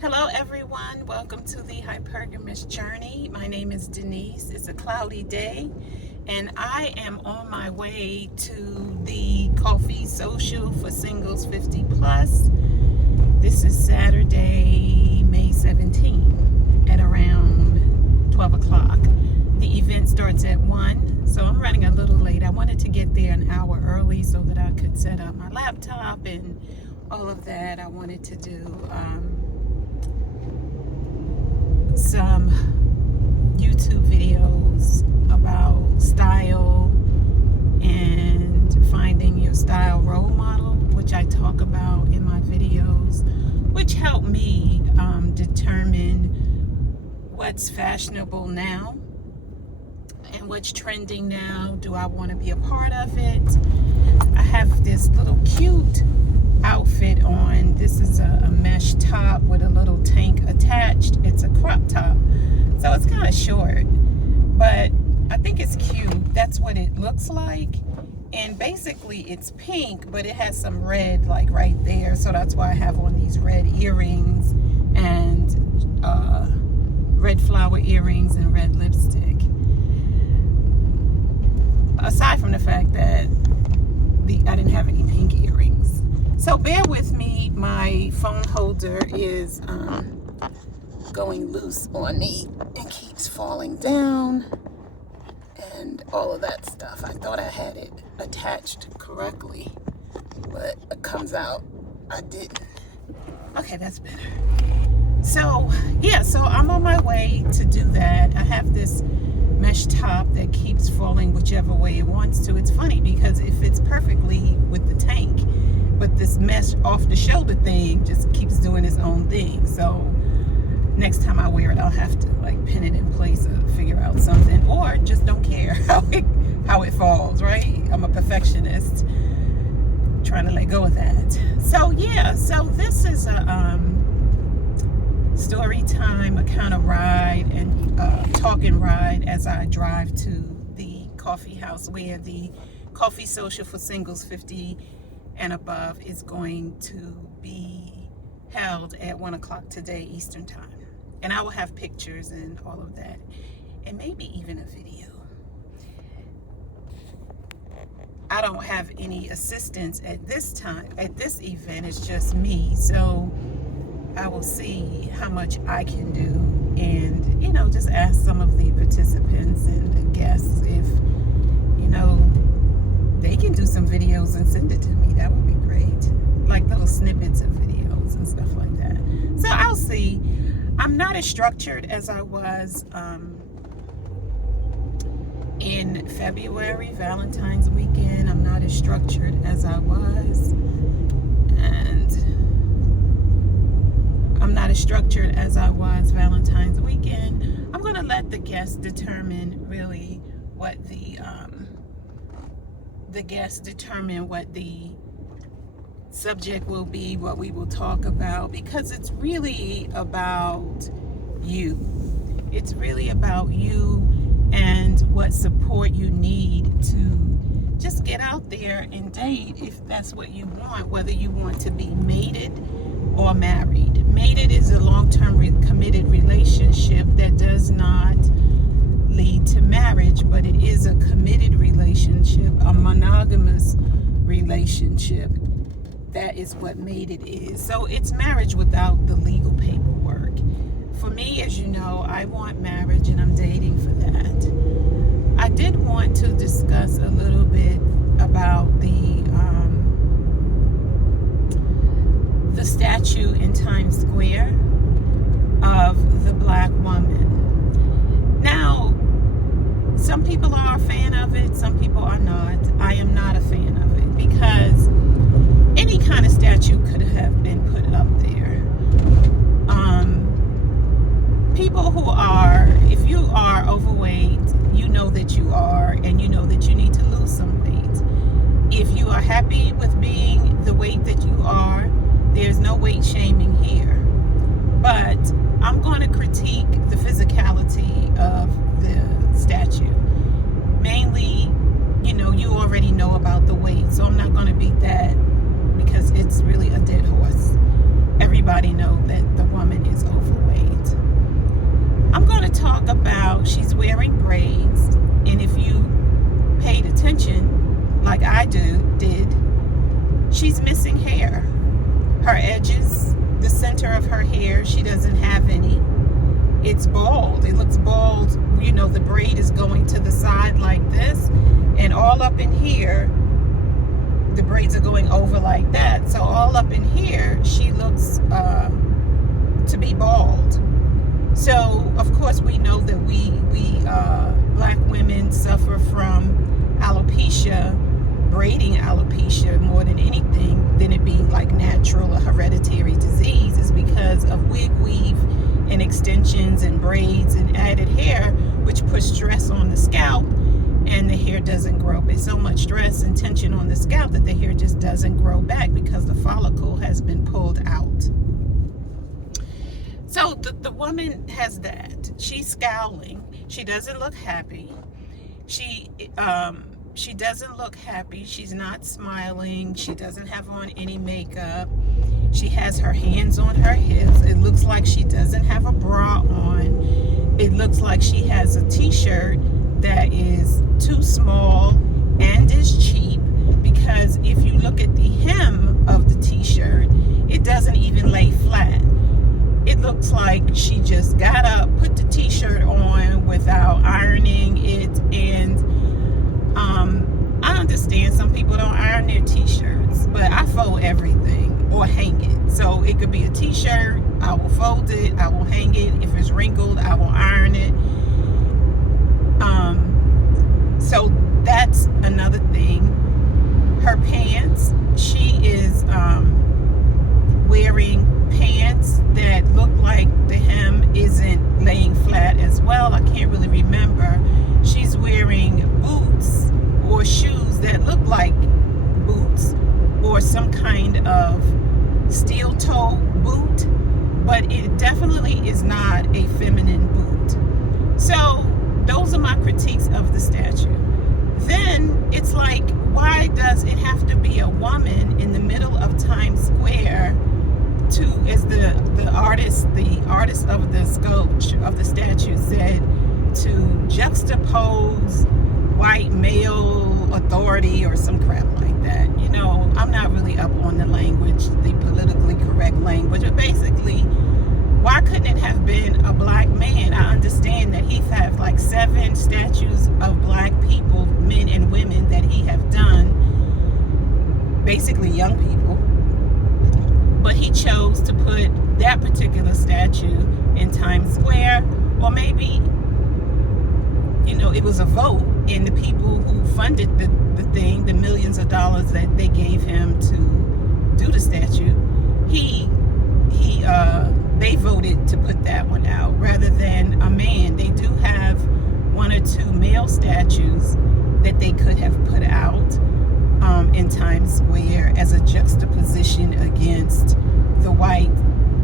Hello everyone, welcome to the Hypergamous Journey. My name is Denise. It's a cloudy day and I am on my way to the Coffee Social for Singles 50 Plus. This is Saturday, May 17th at around 12 o'clock. The event starts at 1, so I'm running a little late. I wanted to get there an hour early so that I could set up my laptop and all of that. I wanted to do some YouTube videos about style and finding your style role model, which I talk about in my videos, which help me determine what's fashionable now and what's trending now. Do I want to be a part of it? I have this little cute outfit on. This is a mesh top with a little tank attached. It's a crop top, so it's kind of short, but I think it's cute. That's what it looks like. And basically it's pink, but it has some red like right there, so that's why I have on these red earrings and red flower earrings and red lipstick, aside from the fact that I didn't have any pink earrings. So bear with me, my phone holder is going loose on me and keeps falling down and all of that stuff. I thought I had it attached correctly, but it comes out I didn't. Okay, that's better. So yeah, so I'm on my way to do that. I have this mesh top that keeps falling whichever way it wants to. It's funny because it fits perfectly with the tank, but this mesh off the shoulder thing just keeps doing its own thing. So next time I wear it, I'll have to like pin it in place or figure out something, or just don't care how it falls, right? I'm a perfectionist, trying to let go of that. So yeah, so this is a story time, a kind of ride and talking ride as I drive to the coffee house where the Coffee Social for Singles 50 and above is going to be held at 1 o'clock today Eastern time. And I will have pictures and all of that, and maybe even a video. I don't have any assistants at this time, at this event. It's just me, so I will see how much I can do, and just ask some of the participants and the guests if they can do some videos and send it to me. That would be great, like little snippets of videos and stuff like that. So I'll see. I'm not as structured as I was in February, Valentine's weekend. I'm not as structured as I was, and I'm not as structured as I was Valentine's weekend. I'm going to let the guests determine really what the subject will be, what we will talk about, because it's really about you. It's really about you and what support you need to just get out there and date if that's what you want, whether you want to be mated or married. Mated is a long-term committed relationship that does not lead to marriage, but it is a committed relationship, a monogamous relationship. That is what mated is. So it's marriage without the legal paperwork. For me, as you know, I want marriage and I'm dating for that. I did want to discuss a little bit about the statue in Times Square of the black woman. Now, some people are a fan of it, some people are not. I am not a fan of it because any kind of statue could have been put up there. People who are, if you are overweight, you know that you are, and you know that you need to lose some weight. If you are happy with being the weight that you are, there's no weight shaming here. But I'm going to critique the physicality of the statue. Mainly, you already know about the weight, so I'm not going to beat that because it's really a dead horse. Everybody knows that the woman center of her hair, she doesn't have any. It's bald. It looks bald. The braid is going to the side like this, and all up in here, the braids are going over like that. So all up in here, she looks to be bald. So of course we know that we black women suffer from alopecia, braiding alopecia, more than anything than it being like natural or hereditary disease, is because of wig weave and extensions and braids and added hair, which puts stress on the scalp, and the hair doesn't grow. There's so much stress and tension on the scalp that the hair just doesn't grow back because the follicle has been pulled out. So the woman has that. She's scowling. She doesn't look happy. She doesn't look happy. She's not smiling. She doesn't have on any makeup. She has her hands on her hips. It looks like she doesn't have a bra on. It looks like she has a t-shirt that is too small and is cheap, because if you look at the hem of the t-shirt, it doesn't even lay flat. It looks like she just got up, put the t-shirt on without ironing it. And I understand some people don't iron their t-shirts, but I fold everything or hang it. So it could be a t-shirt, I will fold it, I will hang it. If it's wrinkled, I will iron it. So that's another thing. Her pants, she is wearing pants that look like the hem isn't laying flat as well. I can't really remember. She's wearing boots or shoes that look like boots, or some kind of steel toe boot, but it definitely is not a feminine boot. So those are my critiques of the statue. Then it's like, why does it have to be a woman in the middle of Times Square to, as the artist of the sculpture of the statue said, to juxtapose white male authority or some crap like that. I'm not really up on the language, the politically correct language, but basically, why couldn't it have been a black man? I understand that he have like 7 statues of black people, men and women, that he have done, basically young people, but he chose to put that particular statue in Times Square. Or maybe, it was a vote, and the people who funded the thing, the millions of dollars that they gave him to do the statue, they voted to put that one out rather than a man. They do have 1 or 2 male statues that they could have put out in Times Square as a juxtaposition against the white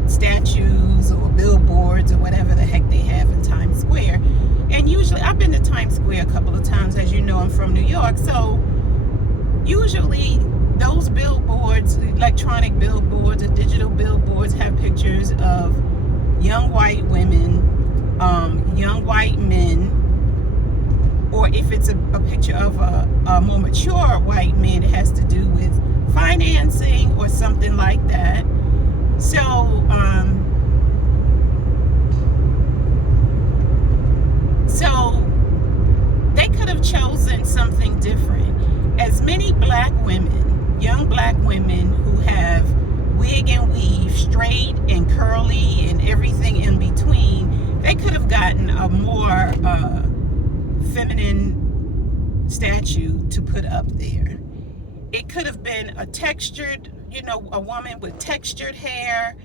statues or billboards or whatever the heck they have in Times Square. And usually, I've been to Times Square a couple of times. As you know, I'm from New York, so usually those billboards, electronic billboards or digital billboards, have pictures of young white women, young white men, or if it's a picture of a more mature white man, it has to do with financing or something like that. So they could have chosen something different. As many black women, young black women who have wig and weave, straight and curly and everything in between, they could have gotten a more feminine statue to put up there. It could have been a textured, a woman with textured hair,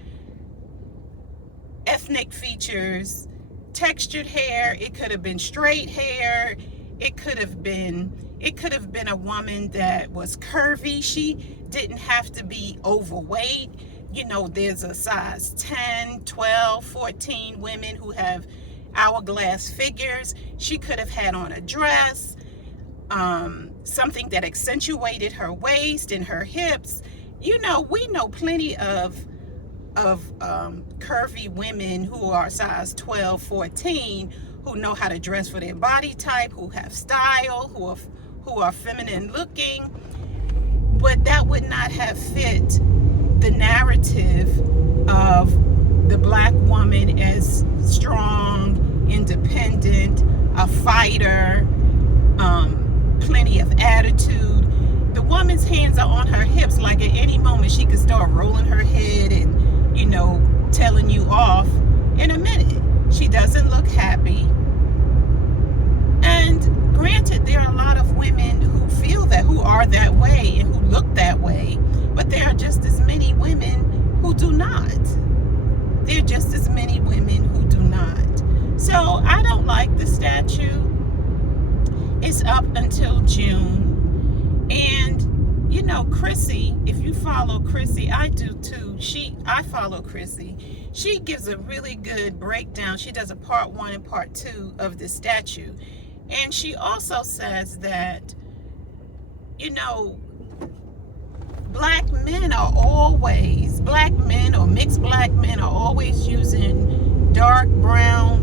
ethnic features, textured hair. It could have been straight hair. It could have been a woman that was curvy. She didn't have to be overweight. There's a size 10, 12, 14 women who have hourglass figures. She could have had on a dress, something that accentuated her waist and her hips. We know plenty of curvy women who are size 12, 14, who know how to dress for their body type, who have style, who are feminine looking. But that would not have fit the narrative of as strong, independent, a fighter, plenty of attitude. The woman's hands are on her hips, like at any moment she could start rolling her head and, telling you off in a minute. She doesn't look happy. And granted, there are a lot of women who feel that, who are that way, and who look that way, but there are just as many women who do not. There are just as many women who do not. So I don't like the statue. It's up until June. And Chrissy, if you follow Chrissy, I do too. I follow Chrissy. She gives a really good breakdown. She does a part 1 and part 2 of the statue. And she also says that, black men or mixed black men are always using dark brown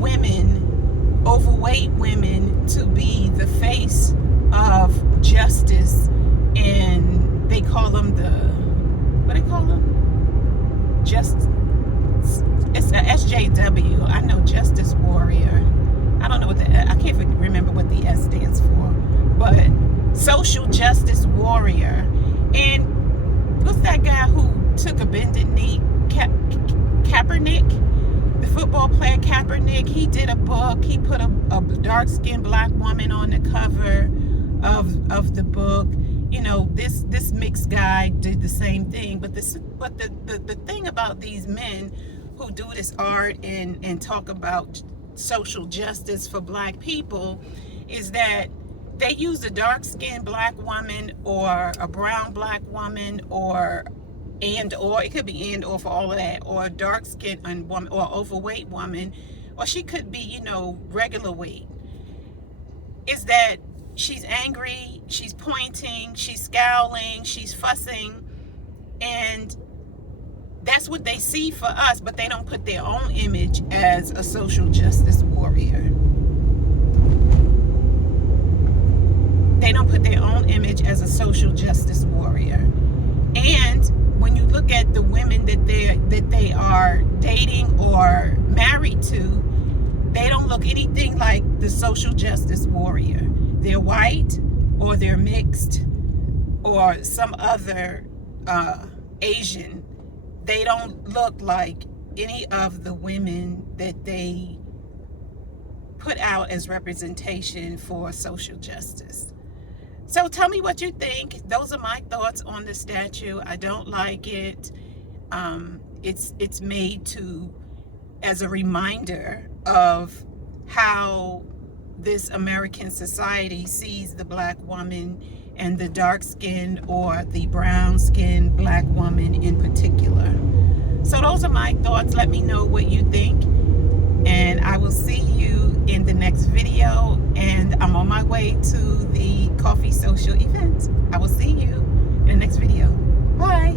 women, overweight women, to be the face of justice. And they call them it's a SJW. I know Justice Warrior. I don't know I can't remember what the S stands for, but Social Justice Warrior. And what's that guy who took a bended knee? Kaepernick, the football player Kaepernick. He did a book. He put a dark-skinned black woman on the cover of the book. This mixed guy did the same thing. But the thing about these men who do this art and talk about social justice for black people is that they use a dark-skinned black woman or a brown black woman or it could be and or for all of that, or a dark-skinned woman or overweight woman, or she could be regular weight. Is that she's angry, she's pointing, she's scowling, she's fussing, and that's what they see for us, but they don't put their own image as a social justice warrior. They don't put their own image as a social justice warrior. And when you look at the women that they are dating or married to, they don't look anything like the social justice warrior. They're white, or they're mixed, or some other Asian. They don't look like any of the women that they put out as representation for social justice. So tell me what you think. Those are my thoughts on the statue. I don't like it. It's made as a reminder of how this American society sees the black woman and the dark-skinned or the brown-skinned black woman in particular. So those are my thoughts. Let me know what you think. And I will see you in the next video. And I'm on my way to the coffee social event. I will see you in the next video. Bye.